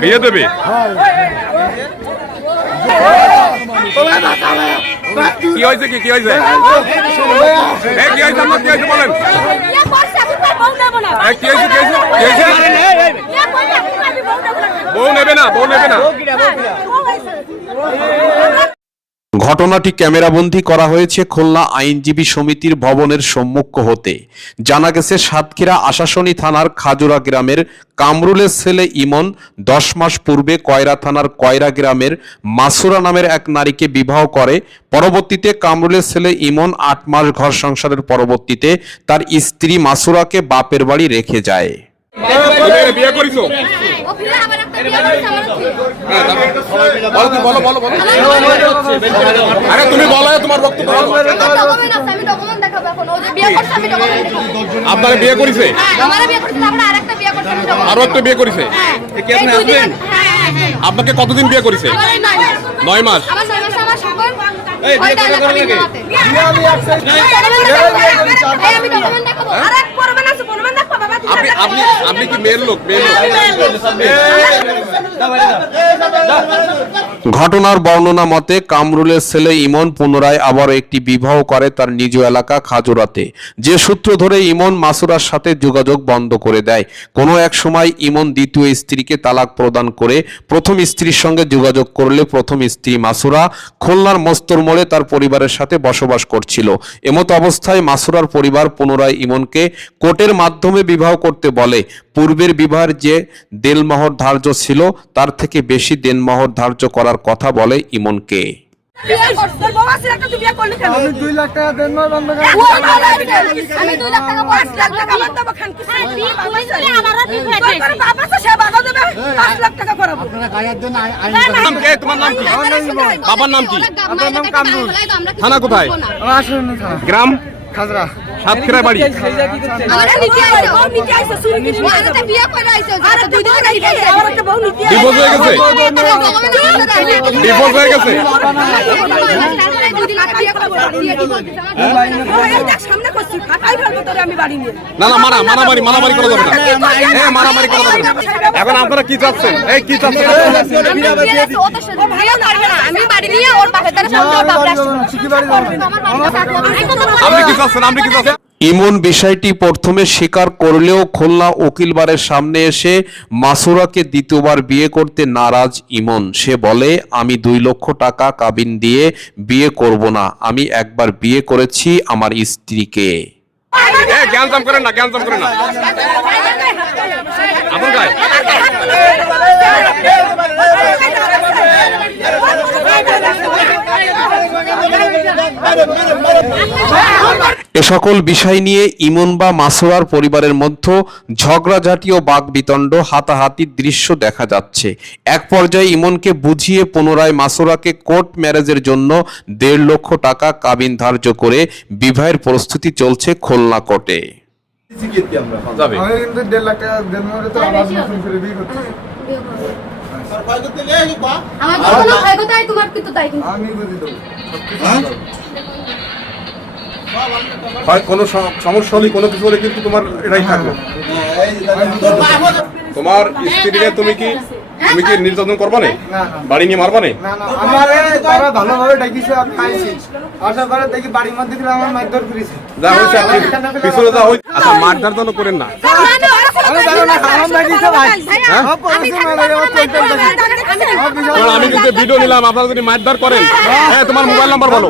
বিয়ে দেবে কি হয়েছে কি হয়েছে কি হয়েছে আপনার কি হয়েছে বলেন বউ নেবে না ঘটনাটি ক্যামেরাবন্দী করা হয়েছে খুলনা আইনজীবী সমিতির ভবনের সম্মুখ হতে। জানা গেছে সাতক্ষীরা আশাশুনি থানার খাজুরা গ্রামের কামরুলের ছেলে ইমন 10 মাস পূর্বে কয়রা থানার কয়রা গ্রামের মাসুরা নামের এক নারীকে বিবাহ করে। পরবর্তীতে কামরুলের ছেলে ইমন 8 মাস ঘর সংসারের পরবর্তীতে তার স্ত্রী মাসুরাকে বাপের বাড়ি রেখে যায়। বিয়ে করিছো? আরে তুমি বলো তোমার বক্তব্য। আপনারা বিয়ে করেছে? আরো একটা বিয়ে করেছে? আপনাকে কতদিন বিয়ে করেছে? 9 মাস। আপনি কি মেয়ের লোক? ঘটনার বর্ণনা মতে কামরুলের ছেলে ইমন পুনরায় আবার একটি বিবাহ করে তার নিজ এলাকা খাজুরাতে। যে সূত্র ধরে ইমন মাসুরার সাথে যোগাযোগ বন্ধ করে দেয়। কোনো এক সময় ইমন দ্বিতীয় স্ত্রীকে তালাক প্রদান করে প্রথম স্ত্রীর সঙ্গে যোগাযোগ করলে প্রথম স্ত্রী মাসুরা খুলনার মস্তর মোড়ে তার পরিবারের সাথে বসবাস করছিল। এমত অবস্থায় মাসুরার পরিবার পুনরায় ইমনকে কোর্টের মাধ্যমে বিবাহ করতে বলে। পূর্বের বিবাহের যে দেনমোহর ধার্য ছিল তার থেকে বেশি দেনমোহর ধার্য করার কথা বলে ইমনকে। বাবার নাম কি? থানা কোথায়? গ্রাম খাজরা, সাতক্ষীরা বাড়ি। ডিভোর্স হয়ে গেছে? ডিভোর্স হয়ে গেছে? না না মারামারি করা যাবে না। মারামারি করা যাবে না। এখন আপনারা কি চাচ্ছেন? কি চাচ্ছেন? আপনি কি চাচ্ছেন? ইমন বিষয়টি প্রথমে স্বীকার করলেও খুলনা উকিলবারের সামনে এসে মাসুরাকে দ্বিতীয়বার বিয়ে করতে নারাজ ইমন। সে বলে, আমি 2 লক্ষ টাকা কাবিন দিয়ে বিয়ে করব না। আমি একবার বিয়ে করেছি আমার স্ত্রীকে। জ্ঞানজাম করেন না। আপনার গায়ে এ সকল বিষয় নিয়ে ইমন বা মাসুরার পরিবারের মধ্যে ঝগড়াঝাটি ও বাকবিতণ্ড হাতাহাতির দৃশ্য দেখা যাচ্ছে। এক পর্যায়ে ইমনকে বুঝিয়ে পুনরায় মাসুরাকে কোর্ট ম্যারেজের জন্য 1.5 লক্ষ টাকা কাবিন ধার্য করে বিবাহের প্রস্তুতি চলছে খুলনা কোর্টে। কোনো সমস্যা হলে কোনো কিছু হলে কিন্তু তোমার এটাই থাকবে। তোমার স্ত্রীকে তুমি কি নির্যাতন করবা না? বাড়ি নিয়ে মারবা না? ভালোভাবে ডাকিছে, আমি আইছি আসার পরে দেখি বাড়ির মধ্যে আমার মারধর করেছে। যা হয়েছে আপনি পিছনে যা হয়েছে। আচ্ছা, মারধর তো করেন না। আমি কিন্তু ভিডিও নিলাম, আপনারা যদি মারধর করেন তোমার মোবাইল নাম্বার বলো।